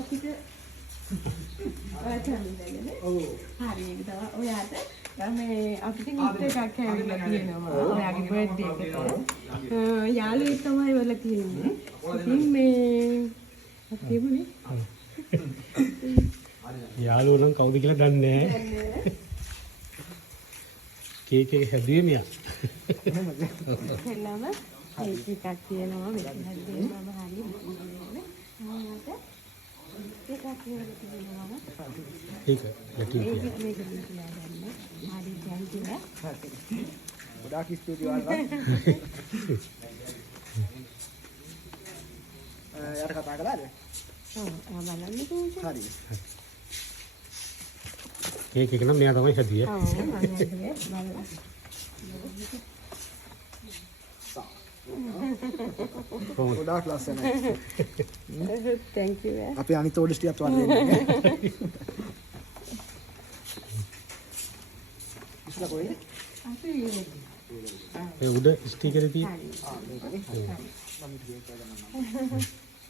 අපිට හරි ඒක තමයි ඔයාට මේ අපිට ගිෆ්ට් එකක් ඇවිල්ලා තියෙනවා ඔයාගේ බර්ත්ඩේ එකට යාළුවෙක් තමයි වල තියෙන්නේ ඉතින් මේ අපිමුනේ යාළුවෝ නම් කවුද කියලා දන්නේ නැහැ කේක් එක හැදුවේ මෙයා එන්නම කේක් එකක් තියෙනවා මේක හැදුවම හරි ඒක ගැටි මේක මේක කියලා ගන්න. හරි thank you. ගොඩාක් ස්තුතියි වල්ලා. යාට කතා කළාද? ඔව් බලන්න කිව්වා. හරි. කේක් එක නම් මෙයා තමයි හැදුවේ. ඔව් මම හැදුවේ බලන්න. ගොඩාක් ලස්සනයි. thank you. අපේ අනිත් ඕඩර්ස් ටිකත් වල දෙන්න. ඉස්ලා කොහෙද? අපි ඒ උඩ ස්ටිකර් එකේ ආ මේකනේ. මම ගියේ කියලා ගන්නවා.